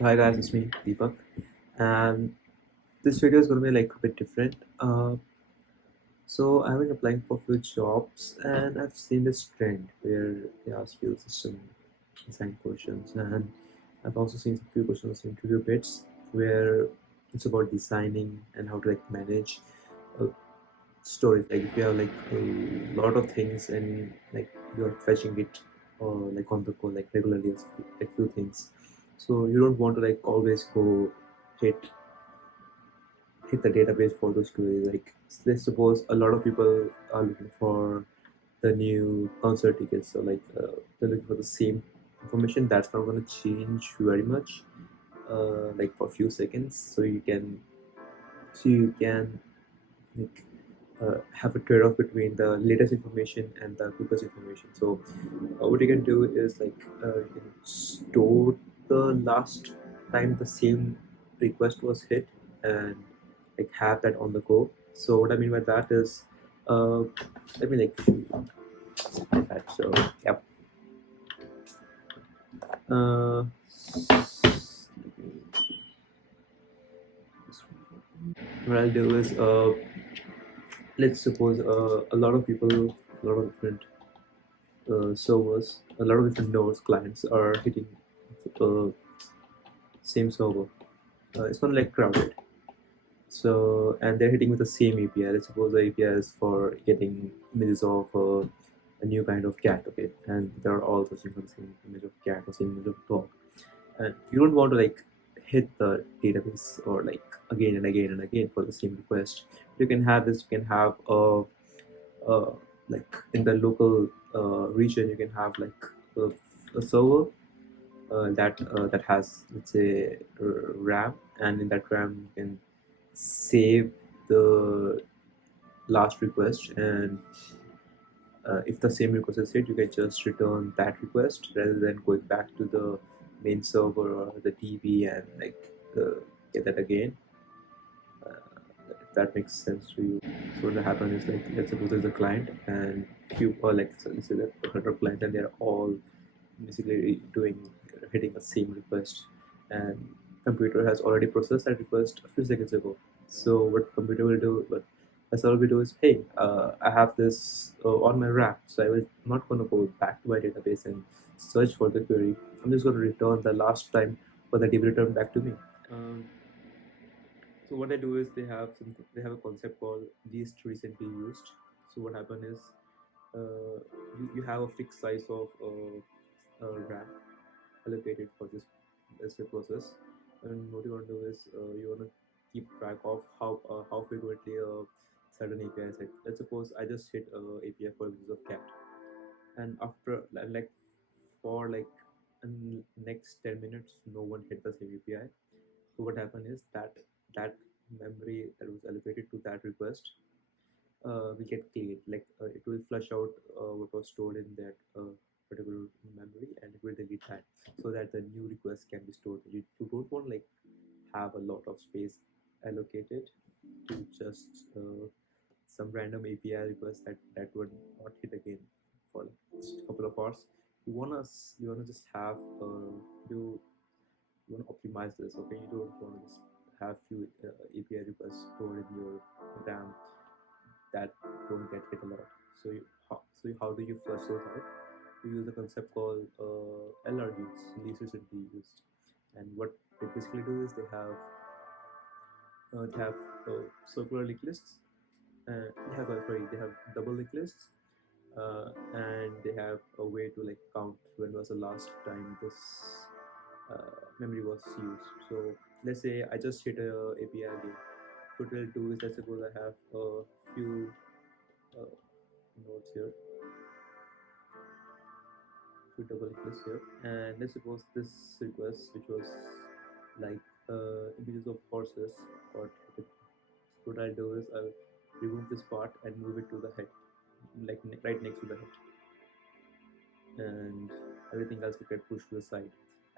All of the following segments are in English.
So hi guys, it's me Deepak, and this video is going to be like a bit different. So I've been applying for a few jobs, and I've seen this trend where they ask you system design questions, and I've also seen a few questions in interview bits where it's about designing and how to like manage uh, stories. Like if you have like a lot of things and like you're fetching it or like on the go like regularly as like few things, so you don't want to like always go hit hit the database for those queries. Like let's suppose a lot of people are looking for the new concert tickets, so like they're looking for the same information. That's not going to change very much, like for a few seconds. So you can like have a trade-off between the latest information and the quickest information. So what you can do is like you can store the last time the same request was hit and like have that on the go. So what I mean by that is uh, let me like show you that. So yeah, uh, what I'll do is let's suppose a lot of people, a lot of different servers, a lot of different nodes, clients are hitting the same server. It's kind of like crowded. So, and they're hitting with the same API. Let's suppose the API is for getting images of a new kind of cat, okay? And they're all searching for the same image of cat or same image of dog. And you don't want to like hit the database or like again and again and again for the same request. You can have this, you can have uh, like in the local region, you can have like a server that has, let's say, RAM, and in that RAM you can save the last request, and if the same request is hit, you can just return that request rather than going back to the main server or the DB and like get that again. If that makes sense to you. So what will happen is like, let's suppose there's a client and few or like, so let's say that 100 clients and they're all basically doing hitting the same request, and computer has already processed that request a few seconds ago. So what computer will do, what a server will do is, hey, I have this on my rack, so I will not going to go back to my database and search for the query. I'm just going to return the last time for the DB return back to me. Um, so what they do is they have a concept called least recently used. So what happen is you have a fixed size of RAM allocated for this process, and what you want to do is you want to keep track of how frequently a certain API is hit. Let's suppose I just hit API for use of cat, and after like for like next 10 minutes no one hit the same API. So what happened is that memory that was allocated to that request will get cleared. Like it will flush out what was stored in that particular memory, and it will delete that so that the new request can be stored. You don't want like have a lot of space allocated to just some random API request that would not hit again for like just a couple of hours. You wanna just have you you want to optimize this. Okay, you don't want to just have few API requests stored in your RAM that don't get hit a lot. So how do you flush those out? You use a concept called LRUs, least recently used. And what they basically do is they have circular linked lists. They have double linked lists, and they have a way to like count when was the last time this memory was used. So let's say I just hit a API again. So what we'll do is, let's suppose I have a few uh, nodes here, few double lists here, and let's suppose this request, which was like images of horses, got hit. So what I'll do is I'll remove this part and move it to the head, like right next to the head, and everything else will get pushed to the side.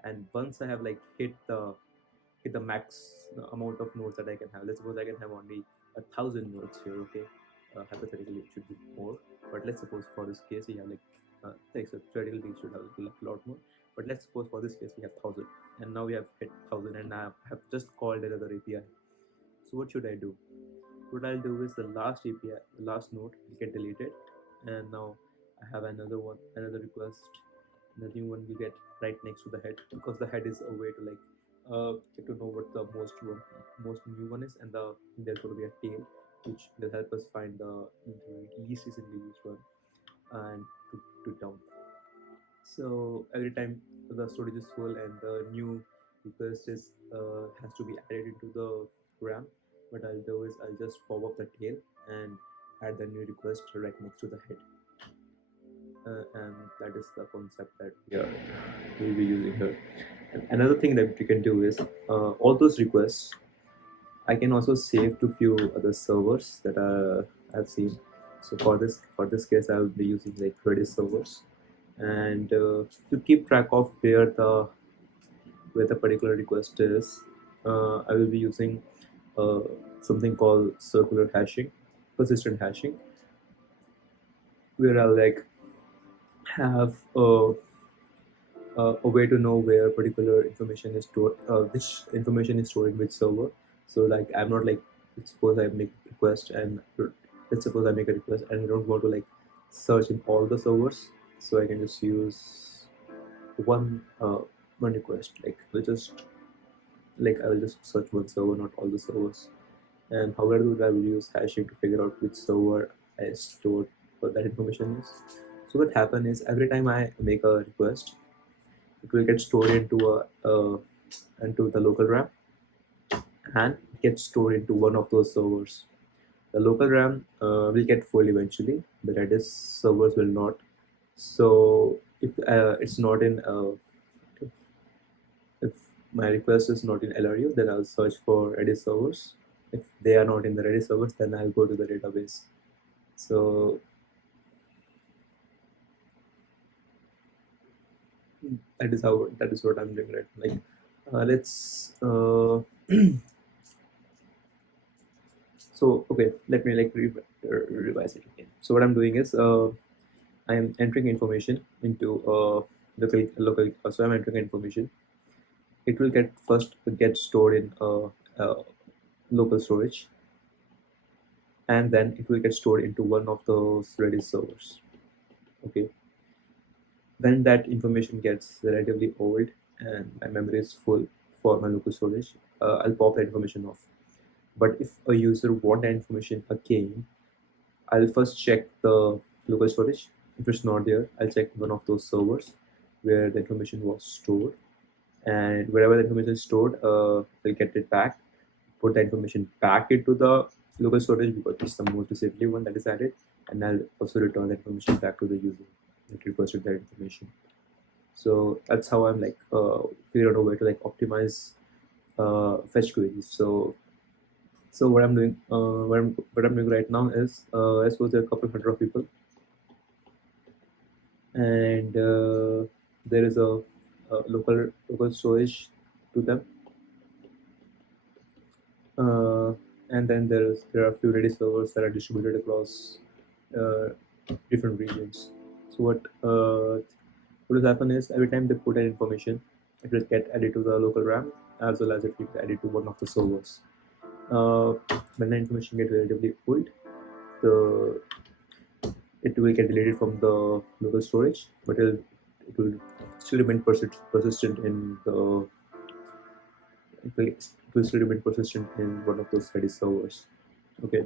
And once I have like hit the max amount of nodes that I can have. Let's suppose I can have only 1,000 nodes here. Okay, hypothetically it should be more, but let's suppose for this case we have like theoretically it should have like a lot more. But let's suppose for this case we have 1000, and now we have hit 1000, and I have just called another API. So what should I do? What I'll do is the last API, the last node will get deleted, and now I have another one, another request. The new one will get right next to the head, because the head is a way to get to know what the most new one is, and there's going to be a tail which will help us find the least recently used one and to dump. So every time the storage is full and the new request is has to be added into the RAM, what I'll do is I'll just pop up the tail and add the new request right next to the head. And that is the concept that we'll be using here. And another thing that we can do is all those requests I can also save to few other servers that I've seen. So for this case, I will be using like Redis servers, and to keep track of where the particular request is, I will be using uh, something called circular hashing, persistent hashing, where I'll like have a way to know where particular information is stored, which information is stored in which server. So like I'm not like, let's suppose I make a request and let's suppose I make a request and I don't want to like search in all the servers, so I can just use one request. I will just search one server, not all the servers. And how I do that, I will use hashing to figure out which server I stored that information is. So what happens is every time I make a request, it will get stored into the local RAM and get stored into one of those servers. The local RAM will get full eventually. The Redis servers will not. So if it's not in if my request is not in LRU, then I'll search for Redis servers. If they are not in the Redis servers, then I'll go to the database. So that is what I'm doing right now. Like let's so okay, let me like revise it again. So what I'm doing is I am entering information into local. So I'm entering information. It will get stored in local storage, and then it will get stored into one of those Redis servers. Okay. When that information gets relatively old and my memory is full for my local storage, I'll pop that information off. But if a user want that information again, I'll first check the local storage. If it's not there, I'll check one of those servers where the information was stored. And wherever the information is stored, I'll get it back, put the information back into the local storage because it's the most recently one that is added, and I'll also return the information back to the user that requested that information. So that's how I'm like figure out a way to like optimize fetch queries. So what I'm doing, what I'm doing right now is, I suppose there are a couple hundred of people, and there is a local storage to them, and then there are a few Redis servers that are distributed across uh, different regions. So what will happen is every time they put an information, it will get added to the local RAM as well as it will get added to one of the servers. When the information gets relatively old, the it will get deleted from the local storage, but it will still remain persistent in the it will still remain persistent in one of those Redis servers. Okay,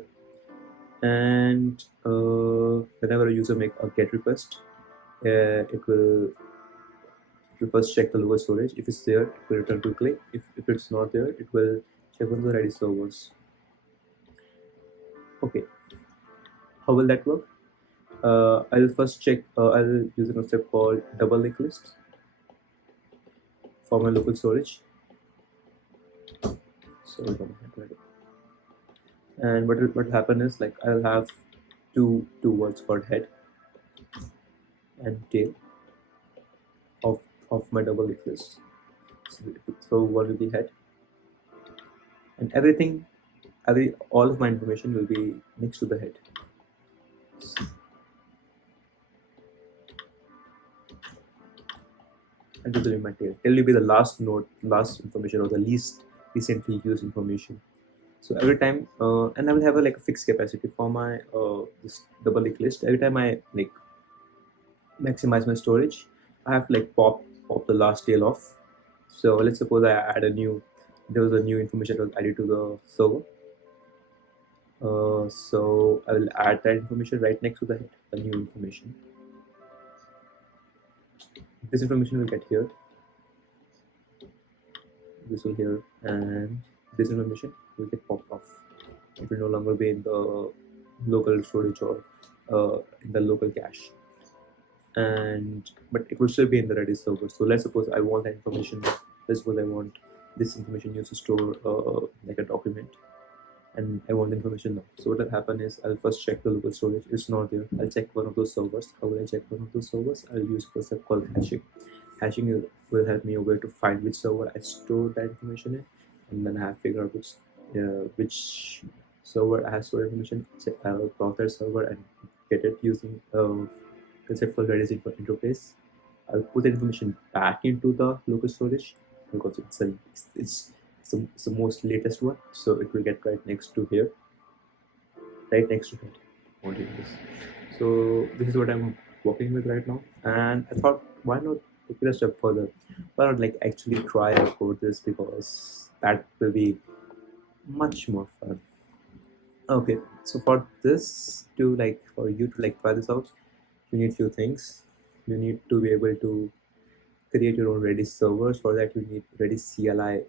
and whenever a user make a GET request, it will first check the local storage. If it's there, it will return quickly. If it's not there, it will check on the Redis servers. Okay, how will that work? I'll first check. I'll use a concept called double linked list for my local storage. So and what will happen is like I'll have two words called head and tail of my double linked list. So one will be head, and all of my information will be next to the head. and this will be my tail. Tail will be the last node, last information, or the least recently used information. So every time, and I will have a like a fixed capacity for my this double list. Every time I like maximize my storage, I have to like pop the last tail off. So let's suppose I add a new, there was a new information that was added to the server. So I will add that information right next to the new information. This information will get here, this will here, and this information will get popped off. It will no longer be in the local storage or in the local cache, and but it will still be in the Redis server. So let's suppose I want that information. Let's suppose I want this information used to store like a document, and I want the information now. So what will happen is I'll first check the local storage. It's not there. I'll check one of those servers. How will I check one of those servers? I'll use a concept called hashing. Hashing will help me where to find which server I store that information in, and then I have to figure out which server I have stored information. I'll browse that server and get it using concept called Redis interface. I'll put the information back into the local storage because it's the most latest one, so it will get right next to here, right next to here. So this is what I'm working with right now, and I thought, why not take it a step further? Why not like actually try and code this, because that will be much more fun. Okay, so for this to like, for you to like try this out, you need few things. You need to be able to create your own Redis servers. For that, you need Redis CLI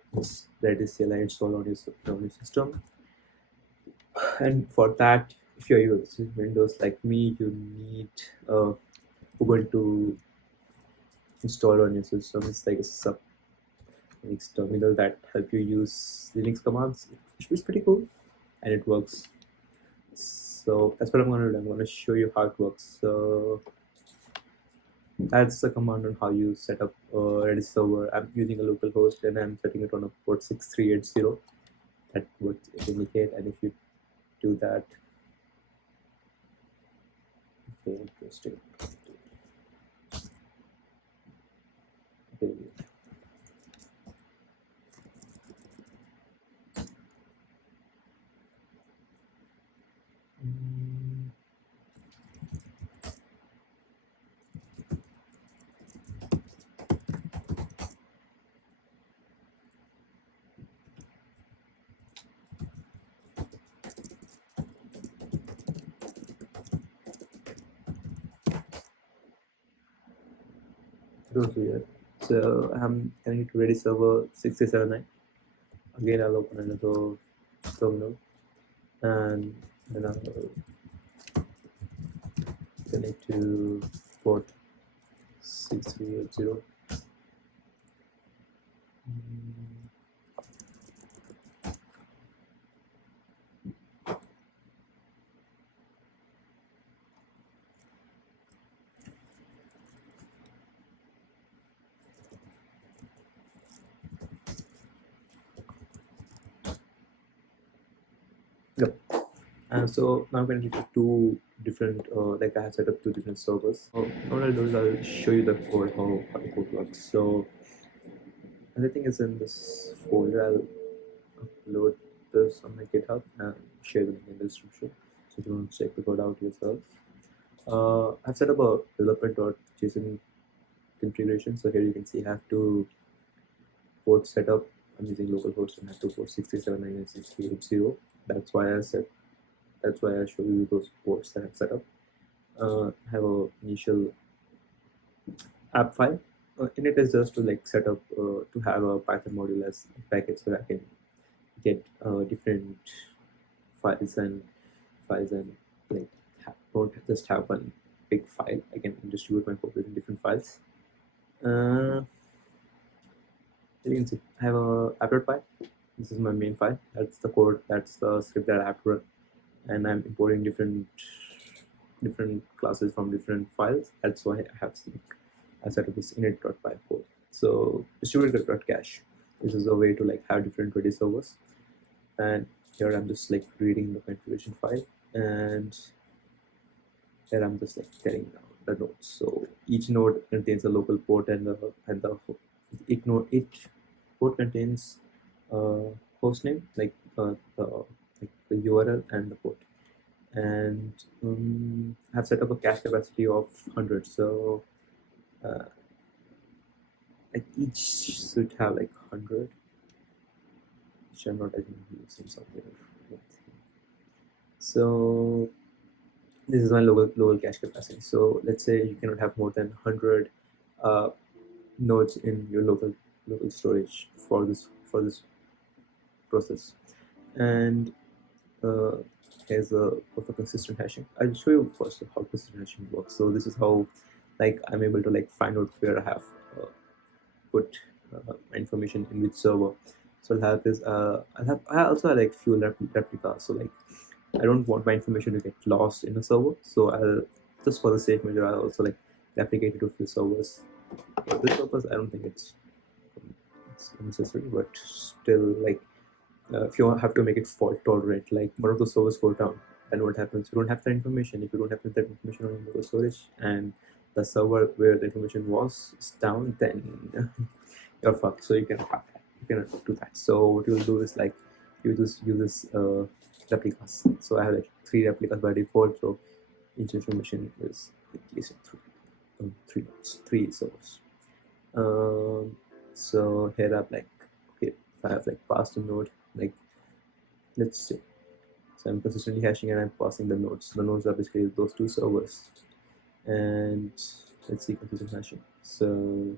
installed on your system. And for that, if you're using Windows like me, you need Ubuntu installed on your system. It's like a sub Linux terminal that help you use Linux commands, which is pretty cool, and it works. So that's what I'm going to do. I'm going to show you how it works. So that's the command on how you set up a Redis server. I'm using a local host and I'm setting it on a port 6380. That would indicate, and if you do that, okay, interesting. Okay. Those here. So I'm connected to Redis server 6079. Again, I'll open another terminal and then I'll connect to port 6380. Yep. And so now I'm going to do two different, like I have set up two different servers. So what I'll do is I'll show you the code, how the code works. So everything is in this folder. I'll upload this on my GitHub and share the link in the description. So if you want to check the code out yourself. I've set up a development.json configuration. So here you can see I have to port setup. I'm using localhost and I have to port 6079 and 6080. That's why I show you those ports that I've set up. I have a initial app file. In it is just to like set up to have a Python module as a package, so I can get different files and like don't just have one big file. I can distribute my code in different files. You can see I have a app.py. This is my main file. That's the code. That's the script that I have to run, and I'm importing different classes from different files. That's why I set up this init.py code. So distributed.cache. This is a way to like have different Redis servers, and here I'm just like reading the configuration file, and here I'm just like getting the nodes. So each node contains a local port and each port contains host name like the URL and the port. And I've set up a cache capacity of 100. So like each should have like 100, which I'm not using somewhere. So this is my local cache capacity. So let's say you cannot have more than 100 nodes in your local storage for this process. And here's of a consistent hashing. I'll show you first how consistent hashing works. So this is how like I'm able to like find out where I have put my information in which server. So I'll have this. I also have like few replicas. So like I don't want my information to get lost in a server. So I'll just for the safe measure, I'll also like replicate it to a few servers. For this purpose, I don't think it's necessary, but still like if you have to make it fault tolerant, like one of the servers go down, then what happens? You don't have that information. If you don't have that information on the storage and the server where the information was is down, then you're fucked. So you cannot have that. You cannot do that. So what you'll do is like you just use replicas. So I have like 3 replicas by default. So each information is at least 3 nodes, 3 servers. So here I've like okay, if I have like passed a node, like let's say, so I'm consistently hashing and I'm passing the nodes. The nodes are basically those 2 servers. And let's see consistent hashing. So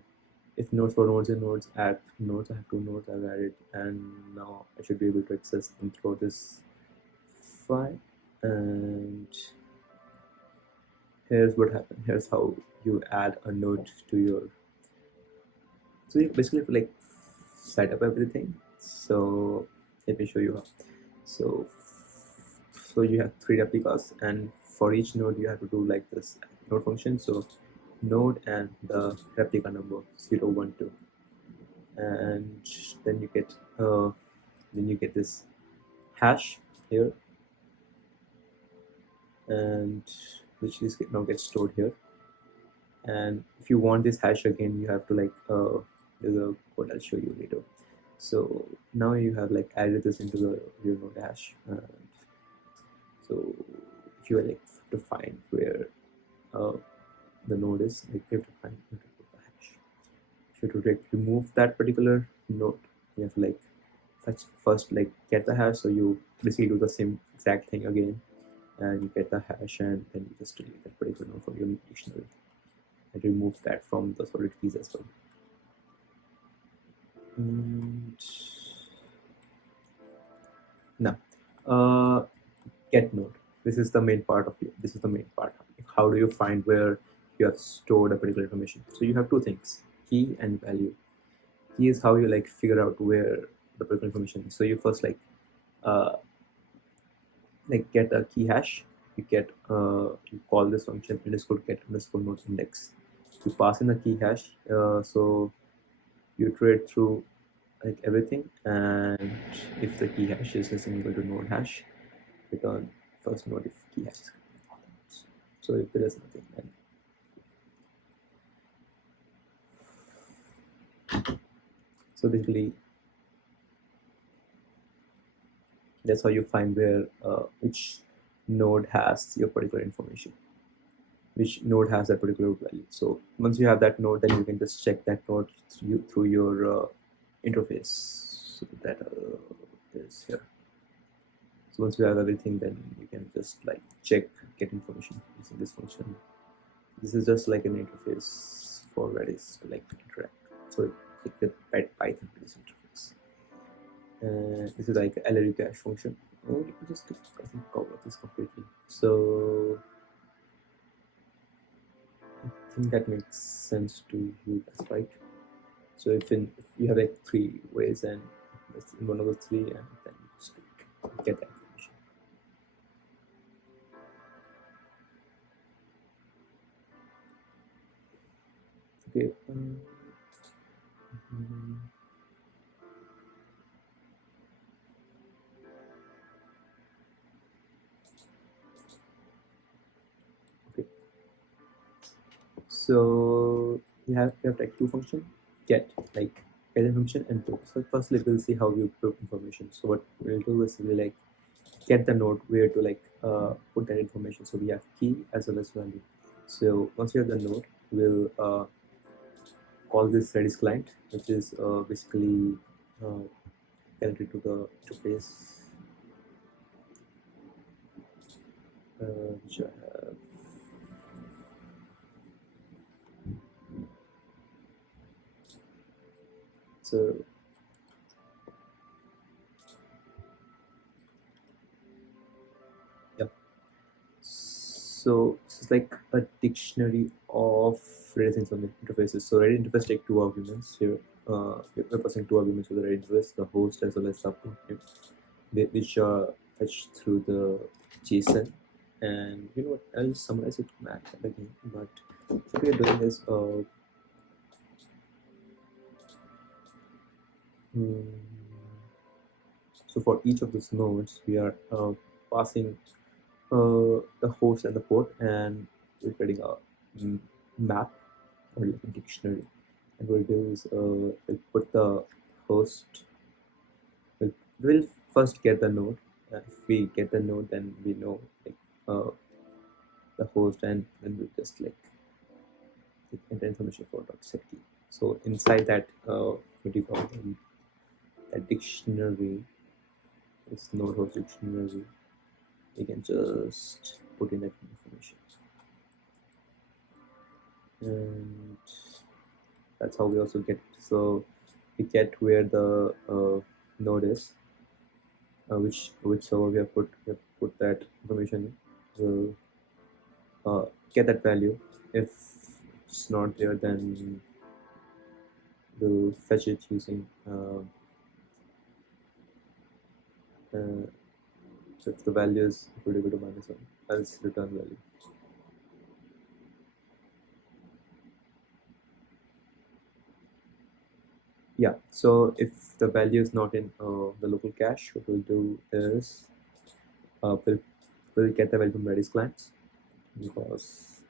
if nodes for nodes and nodes add nodes, I have 2 nodes I've added, and now I should be able to access and throw this file. And here's what happened. Here's how you add a node to your. So you basically have to like set up everything. So let me show you how. So you have 3 replicas, and for each node you have to do like this node function. So node and the replica number 0, 1, 2, and then you get this hash here, and which is now gets stored here. And if you want this hash again, you have to like there's a code I'll show you later. So now you have like added this into your node hash. And so if you like to find where the node is, like you have to find the hash. If you have to like remove that particular node, you have to like first like get the hash. So you basically do the same exact thing again, and you get the hash, and then you just delete that particular node from your dictionary and remove that from the solid keys as well. And now get node. This is the main part of it. This is the main part. How do you find where you have stored a particular information? So you have 2 things: key and value. Key is how you like figure out where the particular information is. So you first like get a key hash. You get you call this function _get_node index. You pass in the key hash. So you iterate through like everything, and if the key hash is less than equal to node hash, return first node if key hash is equal. So if there is nothing, then so basically that's how you find where which node has your particular information, which node has that particular value. So once you have that node, then you can just check that node through your interface. So that is here. So once you have everything, then you can just like check get information using this function. This is just like an interface for Redis to like interact. So it's like the Python Redis interface. And this is like a LRU cache function. Oh, let me just cover this completely. So I think that makes sense to you guys, right? So if you have like 3 ways, and it's in one of the 3, and then you just get that information. Okay. Okay. So we have like two functions, get information and put. So firstly we'll see how we put information. So what we'll do is we'll like get the node where to put that information. So we have key as well as value. So once we have the node, we'll call this Redis client, which is basically uh, connected to the interface, which I have. So yeah, so it's like a dictionary of Redis interfaces. So Redis interface take two arguments here. We're passing two arguments to the Redis interface, the host as well as subnet, which are fetched through the JSON. And you know what? I'll just summarize it back again. But what we are doing is so for each of these nodes, we are passing the host and the port, and we're creating a map or like a dictionary. And what we'll do is we'll put the host. We'll first get the node. If we get the node, then we know the host, and then we'll just enter information for .set key. So inside that, what do you call them? That dictionary, this node host dictionary, we can just put in that information, and that's how we also get. So we get where the node is, which server we have put that information in. We'll get that value. If it's not there, then we'll fetch it using so if the value is equal to -1, else return value. Yeah, so if the value is not in the local cache, what we'll do is we'll get the value from Redis clients, because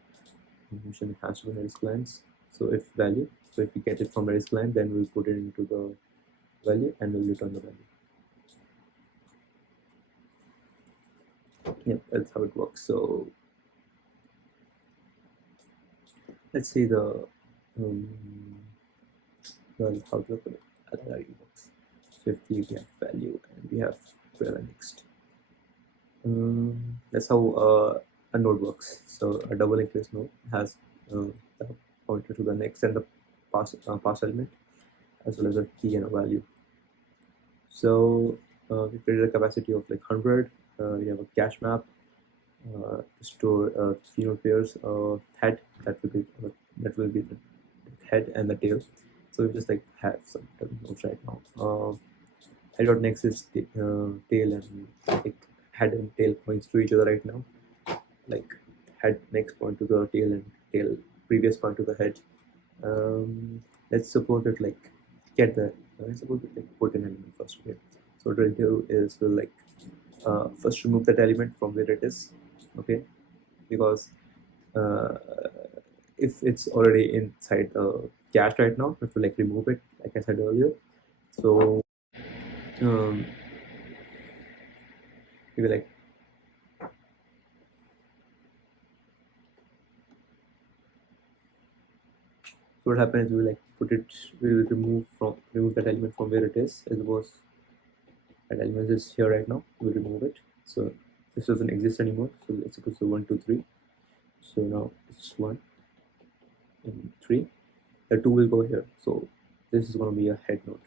information has to be Redis clients. So if value, so if we get it from Redis client, then we'll put it into the value and we'll return the value. Yeah, that's how it works. So let's see the how to put it. LRU works. So if we have value and we have whatever next. That's how a node works. So a double linked list node has the pointer to the next and the pass element, as well as a key and a value. So we created a capacity of like 100. We have a cache map to store three node pairs of head. That will be the head and the tail. So we just like have some nodes right now. Head.next is tail, and like head and tail points to each other right now. Like head next point to the tail, and tail previous point to the head. Let's suppose that like get the suppose that like put an element first. Okay. So what we'll do is we'll like first remove that element from where it is. Okay, because if it's already inside the cache right now, we have to like remove it, like I said earlier. So we will like so what happens is we will like we will remove that element from where it is. As suppose that element is here right now, we'll remove it. So this doesn't exist anymore. So let's suppose 1 2 3. So now it's 1 and 3. The 2 will go here. So this is going to be a head node.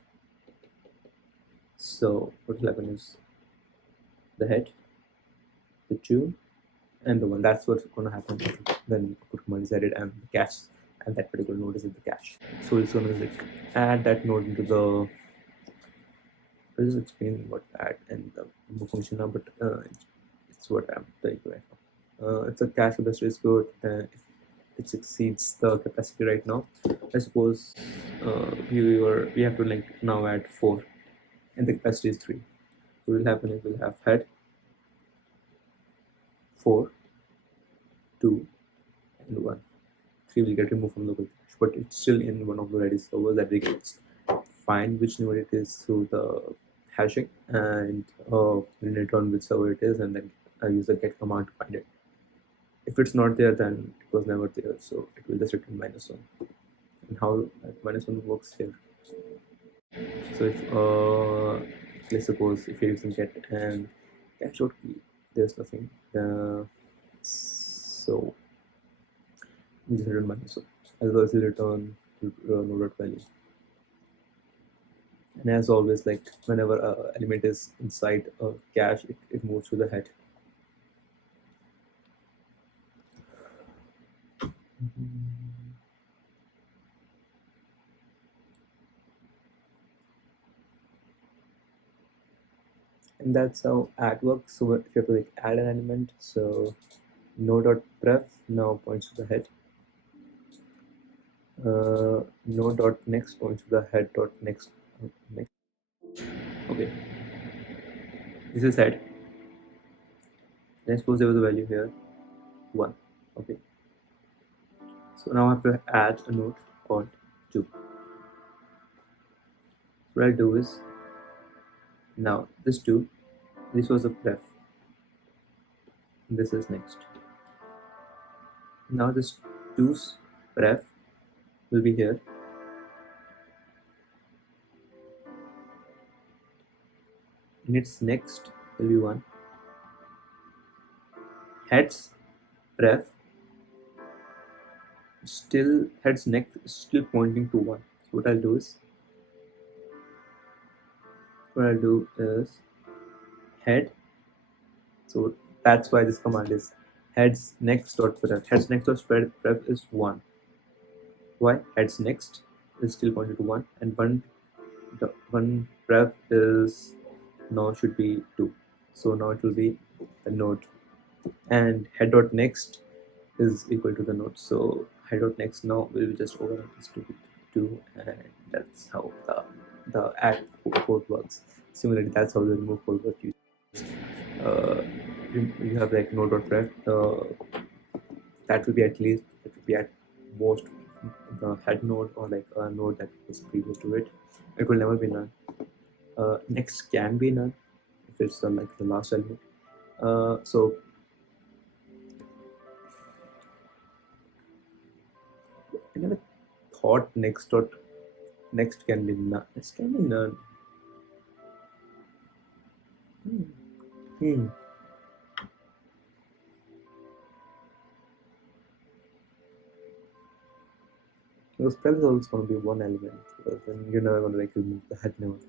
So what will happen is the head, the 2, and the 1. That's what's going to happen when put command is added and the cache, and that particular node is in the cache. So it's going to like add that node into the. I'll just explain what add and the function now, but it's what I'm telling you right now. It's a cache capacity is good. If it exceeds the capacity right now, I suppose we have to like now add 4, and the capacity is 3. So what will happen is we'll have head 4, 2, and 1. tree will get removed from local cache, but it's still in one of the Redis servers that we can find which node it is through the hashing and then return which server it is, and then use the get command to find it. If it's not there, then it was never there, so it will just return -1. And how that -1 works here. So if let's suppose if you're using get and cache key, there's nothing. So just return -1. Otherwise, will return node value. And as always, like whenever element is inside a cache, it moves to the head. And that's how add works. So if you have to like add an element, so node.pref now points to the head. Node.next points to the head.next. Next. Okay, this is head. Then suppose there was a value here 1. Okay, so now I have to add a node called 2. What I'll do is now this 2, this was a pref, this is next. Now this 2's pref will be here, and its next will be 1. Heads pref still, heads next still pointing to 1. So what I'll do is head. So that's why this command is heads next dot pref. Heads next dot pref is 1. Why? Heads next is still pointing to 1, and one pref is now should be 2. So now it will be a node, and head dot next is equal to the node. So head dot next now will be just over this 2, and that's how the add code works. Similarly, that's how the remove code works. You have like node.pref, that will be at least, it will be at most the head node, or like a node that was previous to it. It will never be none. Next can be none if it's like the last element. So I never thought next can be none. This can be none. Because pref is always going to be one element, because then you're never going to like remove the head node,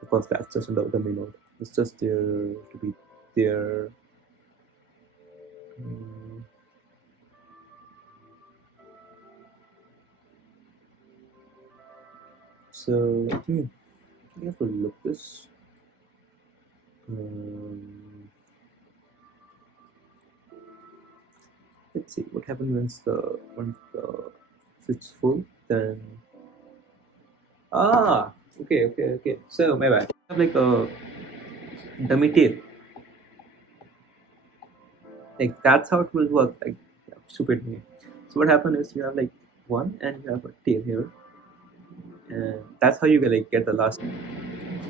because that's just the dummy node. It's just there to be there. So we have to look this. Let's see what happens once if it's full. Then okay. So my bad. I have like a dummy tail. Like that's how it will work. Like yeah, stupid me. So what happens is you have like 1 and you have a tail here, and that's how you can like get the last.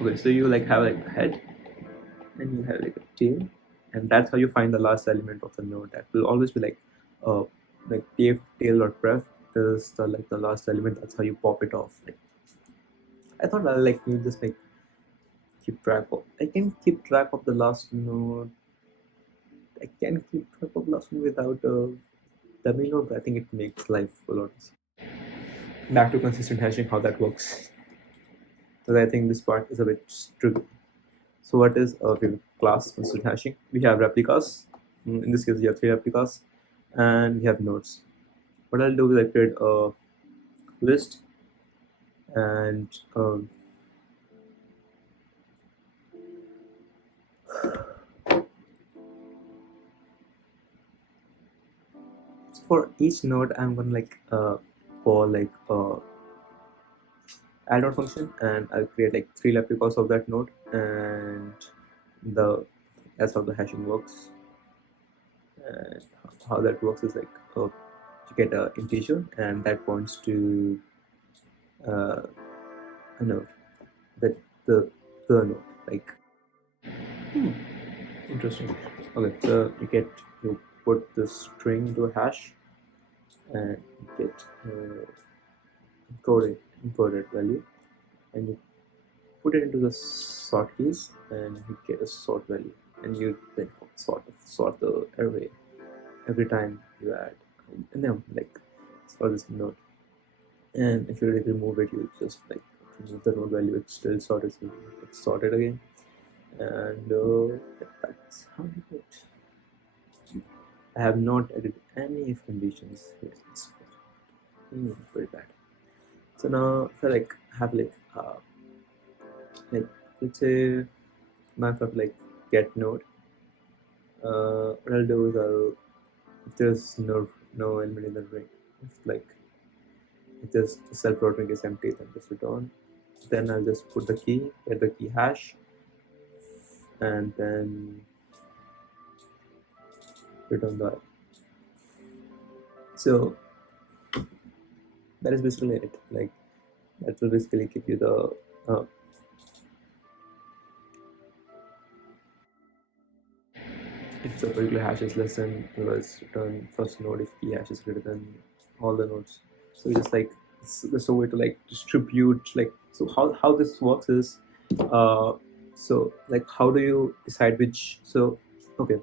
Okay, so you like have like a head, and you have like a tail, and that's how you find the last element of the node. That will always be like tail or pref is the last element. That's how you pop it off. Like I thought I'll like you just like keep track of. I can keep track of the last node. I can keep track of last node without a dummy node, but I think it makes life a lot easier. Back to consistent hashing, how that works. Because I think this part is a bit tricky. So what is a class consistent hashing? We have replicas. In this case, we have 3 replicas, and we have nodes. What I'll do is I create a list, and for each node, I'm gonna like call like add-on function, and I'll create like 3 replicas of that node, and that's how the hashing works. And how that works is like get an integer, and that points to a node, that the node. Like, interesting. Okay, so you put the string into a hash, and you get encoded value, and you put it into the sort keys, and you get a sort value, and you then sort the array every time you add, and then like sort this node. And if you like remove it, you just like remove the node value, it's still sorted, so it's sorted again. And that's how you do it. I have not added any if conditions here. It's very bad. So now if I like have like let's say map of like get node, what I'll do is if there's no element in the ring, if this self routing is empty, then just return. Then I'll just put the key, get the key hash, and then return that. So that is basically it. Like, that will basically give you the if the particular hash is less than, let's return first node if key hash is greater than all the nodes. So we just like, it's just a way to like distribute, like, so how this works is so like how do you decide which, so okay,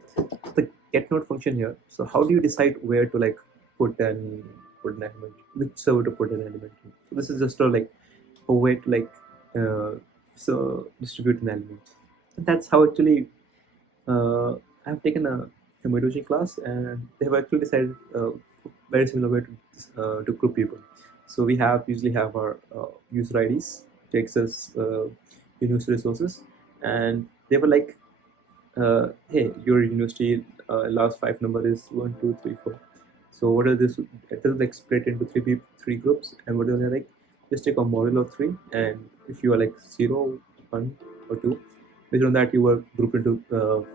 the get node function here, so how do you decide where to like put an element, which server to put an element in? So this is just a way to like so distribute an element. And that's how actually I have taken a methodology class, and they have actually decided very similar way to group people. So we usually have our user IDs to access university resources, and they were like, hey, your university last 5 number is 1, 2, 3, 4. So what are this? It is like split into three groups, and what are they like? Just take a model of 3, and if you are like 0, 1, or 2, based on that you were grouped into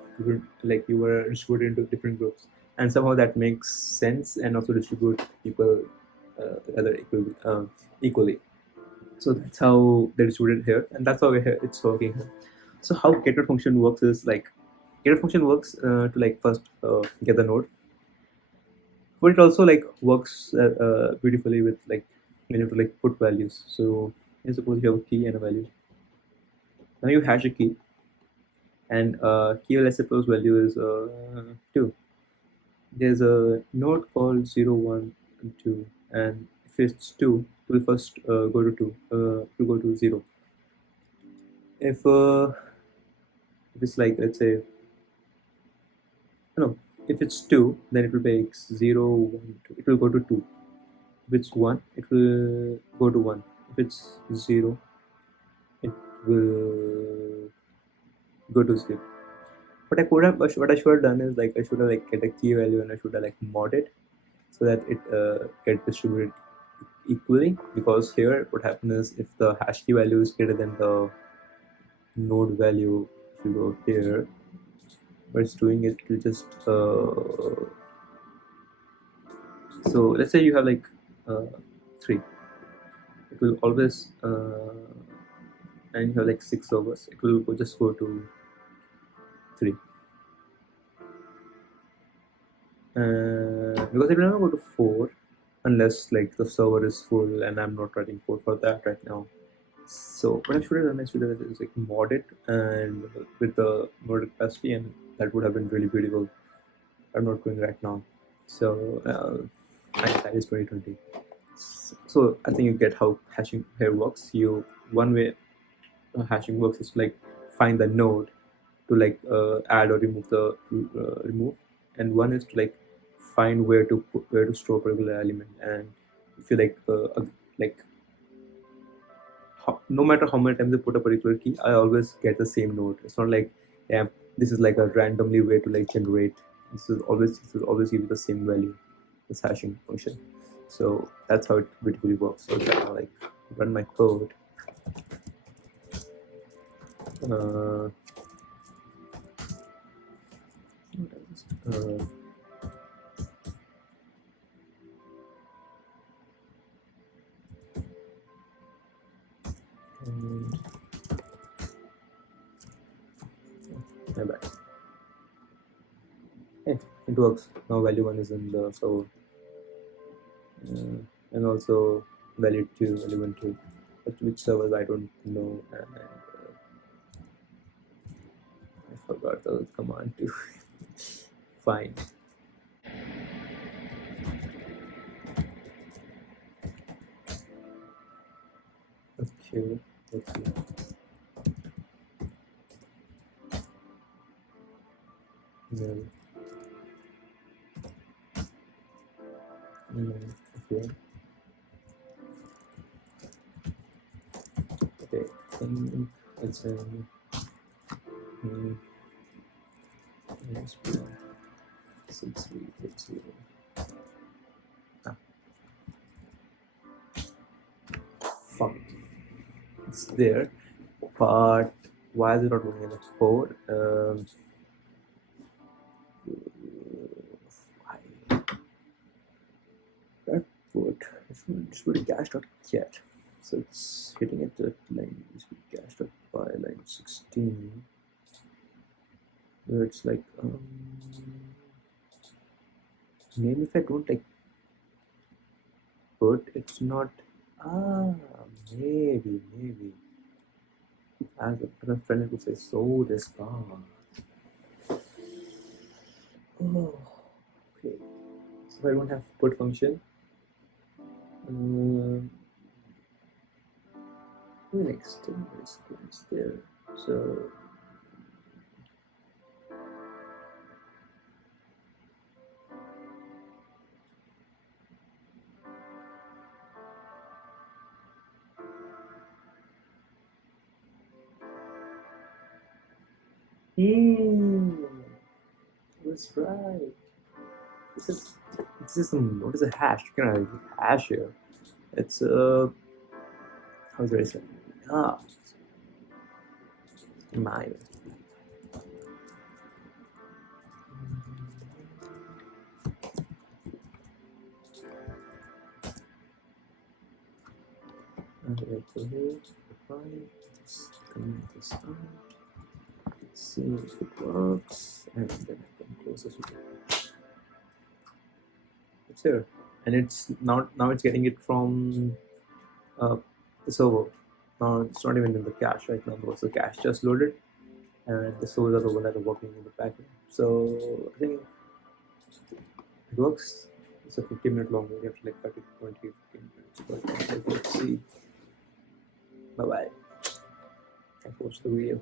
like you were distributed into different groups, and somehow that makes sense, and also distribute people rather equally. So that's how they're distributed here, and that's how it's working here. So how getter function works is like, getter function works to like first get the node, but it also like works beautifully with like when you have to like put values. So suppose you have a key and a value. Now you hash a key, and key, let's suppose value is 2. There's a node called 0, 1, and 2, and if it's 2, it will first go to 2, to go to 0. If it's like, let's say, no, if it's 2, then it will be 0, 1, 2. It will go to 2. If it's 1, it will go to 1. If it's 0, it will go to 0. But what I should have done is like, I should have like get a key value, and I should have like mod it so that it get distributed equally, because here what happens is if the hash key value is greater than the node value, if you go here, but it's doing it will just so let's say you have like 3, it will always and you have like 6 servers, it will just go to 3, because it will never go to 4 unless like the server is full, and I'm not writing code for that right now. So what I should have done is like mod it and with the node capacity, and that would have been really beautiful. I'm not doing right now. So hindsight is 2020. So I think you get how hashing here works. One way hashing works is to like find the node to like add or remove remove, and one is to like find where to store a particular element. And if you like no matter how many times I put a particular key, I always get the same node. It's not like, yeah, this is like a randomly way to like generate. This will always give you the same value, this hashing function. So that's how it beautifully works. So if I like run my code, uh, uh, My bad. Hey, it works. Now value 1 is in the server. And also value 2, value 1, 2. But which servers I don't know. And I forgot the command to find. Okay, let's see. No. No. Okay. Okay. It's in mm, 6380. Ah, fuck. It's there, but why is it not doing an export? Why? That port distributed cache.cat. So it's hitting it at line distributed cache by line 16. Where it's like maybe if I don't like put, it's not. Maybe. As a friend would say, so this bar. Oh, okay. So I don't have put function. We'll extend this class there. So that's right. This is what is a hash? You can have a hash here. It's how's it say? Ah, mine. Right, so here, fine. Just comment this out. See if it works, and then I can close this. It's here, and it's now it's getting it from the server. Now it's not even in the cache right now because the cache just loaded, and the servers are the one that are working in the backend. So I think it works. It's a 15-minute long. We have to like cut it 20, 15 minutes. But let's see. Bye bye. I post the video.